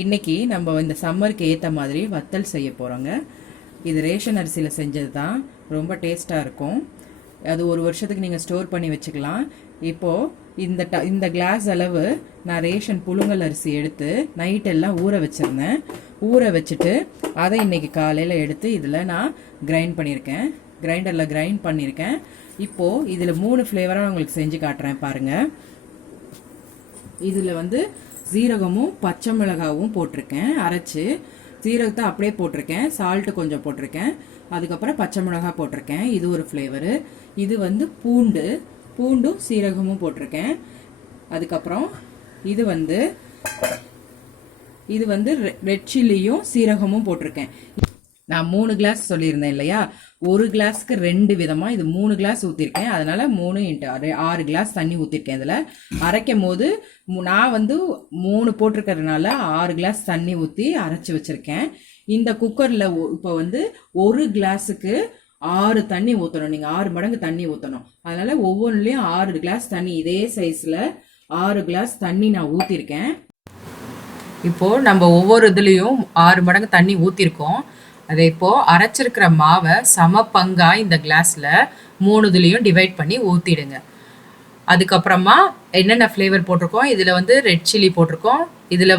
இன்னைக்கு நம்ம இந்த சம்மருக்கு ஏற்ற மாதிரி வத்தல் செய்ய போகிறோங்க. இது ரேஷன் அரிசியில் செஞ்சது தான். ரொம்ப டேஸ்ட்டாக இருக்கும். அது ஒரு வருஷத்துக்கு நீங்கள் ஸ்டோர் பண்ணி வச்சுக்கலாம். இப்போது இந்த கிளாஸ் அளவு நான் ரேஷன் புழுங்கல் அரிசி எடுத்து நைட்டெல்லாம் ஊற வச்சுருந்தேன். ஊற வச்சுட்டு அதை இன்றைக்கி காலையில் எடுத்து இதில் நான் கிரைண்டரில் கிரைண்ட் பண்ணியிருக்கேன். இப்போது இதில் 3 ஃப்ளேவராக உங்களுக்கு செஞ்சு காட்டுறேன் பாருங்கள். இதில் சீரகமும் பச்சை மிளகாவும் போட்டிருக்கேன் அரைச்சி. சீரகத்தை அப்படியே போட்டிருக்கேன், சால்ட்டு கொஞ்சம் போட்டிருக்கேன், அதுக்கப்புறம் பச்சை மிளகாய் போட்டிருக்கேன். இது ஒரு ஃப்ளேவரு. இது பூண்டும் சீரகமும் போட்டிருக்கேன். அதுக்கப்புறம் இது ரெட் சில்லியும் சீரகமும் போட்டிருக்கேன். நான் 3 கிளாஸ் சொல்லியிருந்தேன் இல்லையா, ஒரு கிளாஸுக்கு 2 விதமாக இது 3 கிளாஸ் ஊற்றிருக்கேன். அதனால் 3 × 6 கிளாஸ் தண்ணி ஊற்றிருக்கேன். இதில் அரைக்கும் போது நான் 3 போட்டிருக்கிறதுனால 6 கிளாஸ் தண்ணி ஊற்றி அரைச்சி வச்சுருக்கேன். இந்த குக்கரில் இப்போ 1 கிளாஸுக்கு 6 தண்ணி ஊற்றணும். நீங்கள் 6 மடங்கு தண்ணி ஊற்றணும். அதனால் ஒவ்வொன்றுலேயும் 6 கிளாஸ் தண்ணி, இதே சைஸில் 6 கிளாஸ் தண்ணி நான் ஊற்றிருக்கேன். இப்போது நம்ம ஒவ்வொரு இதுலேயும் 6 மடங்கு தண்ணி ஊற்றிருக்கோம். அதை இப்போது அரைச்சிருக்கிற மாவை சம பங்காக இந்த கிளாஸில் 3 இதுலேயும் டிவைட் பண்ணி ஊற்றிடுங்க. அதுக்கப்புறமா என்னென்ன ஃப்ளேவர் போட்டிருக்கோம், இதில் ரெட் சில்லி போட்டிருக்கோம், இதில்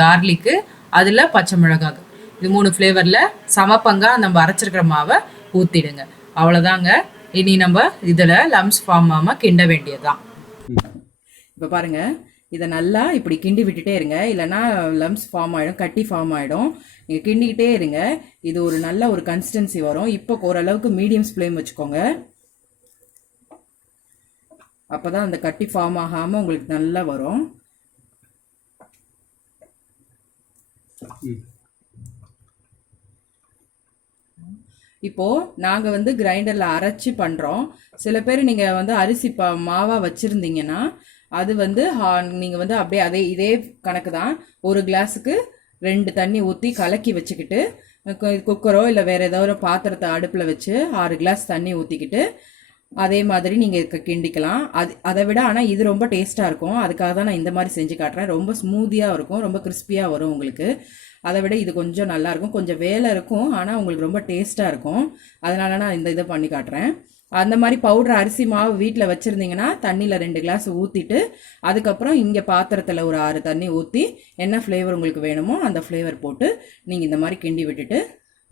கார்லிக்கு, அதில் பச்சை மிளகாய், இது 3 ஃப்ளேவரில் சம பங்காக நம்ம அரைச்சிருக்கிற மாவை ஊற்றிடுங்க. அவ்வளோதாங்க. இனி நம்ம இதில் லம்ஸ் ஃபார்ம் ஆகாமல் கிண்ட வேண்டியதுதான். இப்போ பாருங்கள், இதை நல்லா இப்படி கிண்டி விட்டுட்டே இருங்க, இல்லைன்னா லம்ஸ் ஃபார்ம் ஆகிடும், கட்டி ஃபார்ம் ஆகிடும். நீங்கள் கிண்டிக்கிட்டே இருங்க. இது ஒரு நல்ல ஒரு கன்சிஸ்டன்சி வரும். இப்போ ஓரளவுக்கு மீடியம் ஃப்ளேம் வச்சுக்கோங்க. அப்போ தான் அந்த கட்டி ஃபார்ம் ஆகாமல் உங்களுக்கு நல்லா வரும். இப்போது நாங்கள் கிரைண்டரில் அரைச்சி பண்ணுறோம். சில பேர் நீங்கள் அரிசி மாவாக வச்சுருந்தீங்கன்னா அது நீங்கள் அப்படியே இதே கணக்கு தான். ஒரு கிளாஸுக்கு 2 தண்ணி ஊற்றி கலக்கி வச்சுக்கிட்டு குக்கரோ இல்லை வேறு ஏதோ ஒரு பாத்திரத்தை அடுப்பில் வச்சு 6 கிளாஸ் தண்ணி ஊற்றிக்கிட்டு அதே மாதிரி நீங்கள் கிண்டிக்கலாம். அதை விட ஆனால் இது ரொம்ப டேஸ்ட்டாக இருக்கும். அதுக்காக தான் நான் இந்த மாதிரி செஞ்சு காட்டுறேன். ரொம்ப ஸ்மூத்தியாக இருக்கும், ரொம்ப கிறிஸ்பியாக வரும் உங்களுக்கு. அதை விட இது கொஞ்சம் நல்லாயிருக்கும். கொஞ்சம் வேலை இருக்கும், ஆனால் உங்களுக்கு ரொம்ப டேஸ்ட்டாக இருக்கும். அதனால நான் இதை பண்ணி காட்டுறேன். அந்த மாதிரி பவுடர் அரிசி மாவு வீட்டில் வச்சுருந்தீங்கன்னா தண்ணியில் 2 கிளாஸ் ஊற்றிட்டு அதுக்கப்புறம் இங்கே பாத்திரத்தில் ஒரு 6 தண்ணி ஊற்றி என்ன ஃப்ளேவர் உங்களுக்கு வேணுமோ அந்த ஃப்ளேவர் போட்டு நீங்கள் இந்த மாதிரி கிண்டி விட்டுட்டு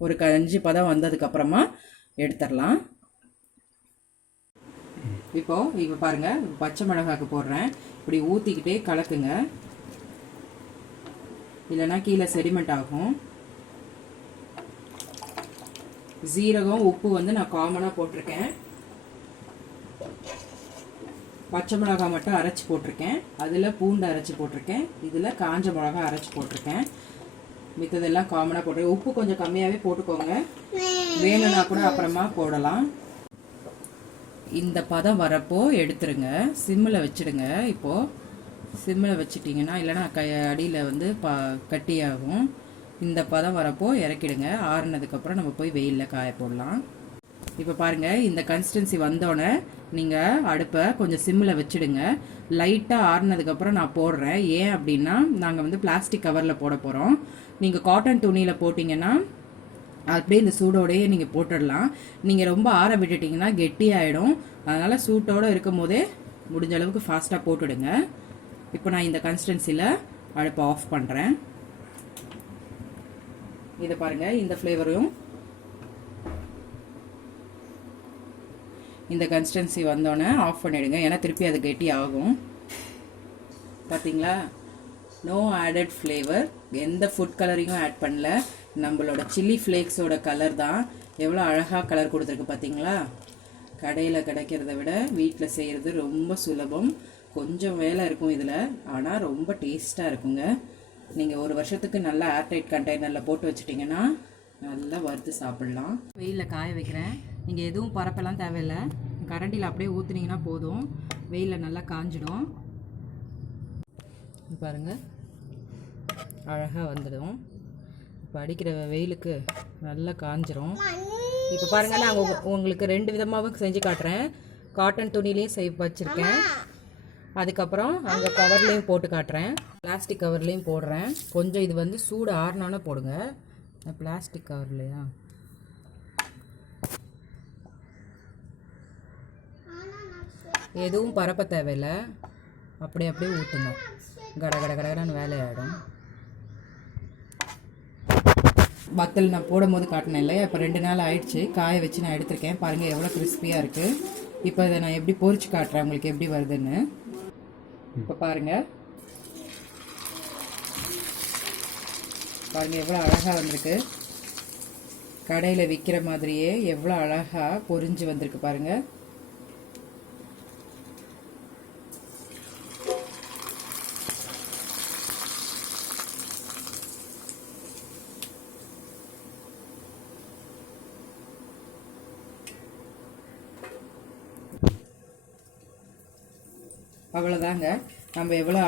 ஒரு கஞ்சி பதம் வந்ததுக்கப்புறமா எடுத்துடலாம். இப்போ பாருங்கள், பச்சை மிளகாய்க்கு போடுறேன். இப்படி ஊற்றிக்கிட்டே கலக்குங்க, இல்லைன்னா கீழே செடிமெண்ட் ஆகும். ஜீரகம் உப்பு நான் காமனாக போட்டிருக்கேன். பச்சை மிளகாய் மட்டும் அரைச்சி போட்டிருக்கேன். அதில் பூண்டு அரைச்சி போட்டிருக்கேன். இதில் காஞ்ச மிளகாய் அரைச்சி போட்டிருக்கேன். மித்ததெல்லாம் காமனாக போட்டிருக்கேன். உப்பு கொஞ்சம் கம்மியாகவே போட்டுக்கோங்க, வேணும்னா கூட அப்புறமா போடலாம். இந்த பதம் வரப்போ எடுத்துருங்க, சிம்மில் வச்சுடுங்க. இப்போது சிம்மில் வச்சிட்டிங்கன்னா இல்லைன்னா அடியில் கட்டியாகும். இந்த பதம் வரப்போ இறக்கிடுங்க. ஆறுனதுக்கப்புறம் நம்ம போய் வெயிலில் காய போடலாம். இப்போ பாருங்கள், இந்த கன்சிஸ்டன்சி வந்தோடனே நீங்கள் அடுப்பை கொஞ்சம் சிம்மில் வச்சுடுங்க. லைட்டாக ஆறுனதுக்கப்புறம் நான் போடுறேன். ஏன் அப்படின்னா நாங்கள் பிளாஸ்டிக் கவரில் போட போகிறோம். நீங்கள் காட்டன் துணியில் போட்டிங்கன்னா அப்படியே இந்த சூடோடையே நீங்கள் போட்டுடலாம். நீங்கள் ரொம்ப ஆற விட்டுட்டிங்கன்னா கெட்டியாயிடும். அதனால் சூட்டோடு இருக்கும் போதே முடிஞ்ச அளவுக்கு ஃபாஸ்ட்டாக போட்டுடுங்க. இப்போ நான் இந்த கன்சிஸ்டன்சியில் அடுப்பை ஆஃப் பண்ணுறேன். இதை பாருங்கள், இந்த ஃப்ளேவரும் இந்த கன்சிஸ்டன்சி வந்தோடனே ஆஃப் பண்ணிவிடுங்க, ஏன்னா திருப்பி அது கெட்டி ஆகும். பார்த்தீங்களா, நோ ஆடட் ஃப்ளேவர், எந்த ஃபுட் கலரையும் ஆட் பண்ணல. நம்மளோட சில்லி ஃப்ளேக்ஸோட கலர் தான். எவ்வளோ அழகாக கலர் கொடுத்துருக்கு பார்த்தீங்களா. கடையில் கிடைக்கிறத விட வீட்டில் செய்கிறது ரொம்ப சுலபம். கொஞ்சம் வேலை இருக்கும் இதில், ஆனால் ரொம்ப டேஸ்ட்டாக இருக்குங்க. நீங்கள் ஒரு வருஷத்துக்கு நல்லா ஏர்டைட் கண்டெய்னரில் போட்டு வச்சிட்டிங்கன்னா நல்லா வறுத்து சாப்பிட்லாம். வெயிலில் காய வைக்கிறேன். நீங்கள் எதுவும் பரப்பெல்லாம் தேவையில்லை, கரண்டியில் அப்படியே ஊற்றுனீங்கன்னா போதும். வெயிலில் நல்லா காஞ்சிடும். பாருங்கள், அழகாக வந்துடும். இப்போ அடிக்கிற வெயிலுக்கு நல்லா காஞ்சிரும். இப்போ பாருங்கள், நான் உங்களுக்கு 2 விதமாகவும் செஞ்சு காட்டுறேன். காட்டன் துணிலையும் வச்சுருக்கேன், அதுக்கப்புறம் அங்கே கவர்லேயும் போட்டு காட்டுறேன். பிளாஸ்டிக் கவர்லேயும் போடுறேன். கொஞ்சம் இது வந்து சூடு ஆறினோன்னே போடுங்க. பிளாஸ்டிக் கவர்லையா எதுவும் பரப்ப தேவையில்லை. அப்படியே ஊற்றுங்க. கட கட கடன்னு வேலையாயிடும். வத்தல் நான் போடும் போது காட்டினேன் இல்லையா, இப்போ 2 நாள் ஆயிடுச்சு. காய வச்சு நான் எடுத்திருக்கேன். பாருங்கள் எவ்வளோ கிறிஸ்பியாக இருக்குது. இப்போ இதை நான் எப்படி பொரிச்சு காட்டுறேன் உங்களுக்கு எப்படி வருதுன்னு. இப்போ பாருங்கள் எவ்வளோ அழகாக வந்திருக்கு. கடையில் விற்கிற மாதிரியே எவ்வளோ அழகாக பொரிஞ்சு வந்திருக்கு பாருங்கள். அவ்வளோதாங்க. நம்ம எவ்வளோ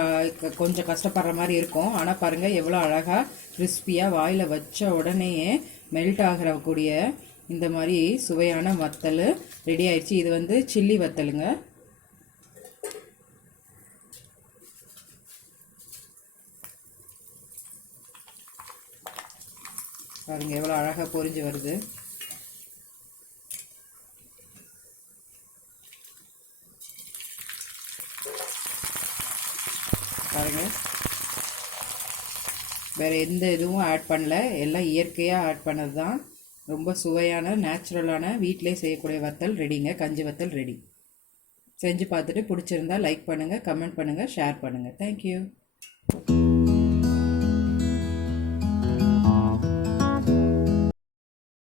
கொஞ்சம் கஷ்டப்படுற மாதிரி இருக்கும். ஆனால் பாருங்கள் எவ்வளோ அழகாக கிறிஸ்பியாக வாயில் வச்ச உடனேயே மெல்ட் ஆகிறக்கூடிய இந்த மாதிரி சுவையான வத்தல் ரெடி ஆயிடுச்சு. இது வந்து சில்லி வத்தலுங்க. பாருங்கள் எவ்வளோ அழகாக பொரிஞ்சு வருது. பாருங்கள் வேறு எந்த இதுவும் ஆட் பண்ணல, எல்லாம் இயற்கையாக ஆட் பண்ணது தான். ரொம்ப சுவையான நேச்சுரலான வீட்டிலே செய்யக்கூடிய வத்தல் ரெடிங்க. கஞ்சி வத்தல் ரெடி. செஞ்சு பார்த்துட்டு பிடிச்சிருந்தா லைக் பண்ணுங்கள், கமெண்ட் பண்ணுங்கள், ஷேர் பண்ணுங்கள். தேங்க்யூ.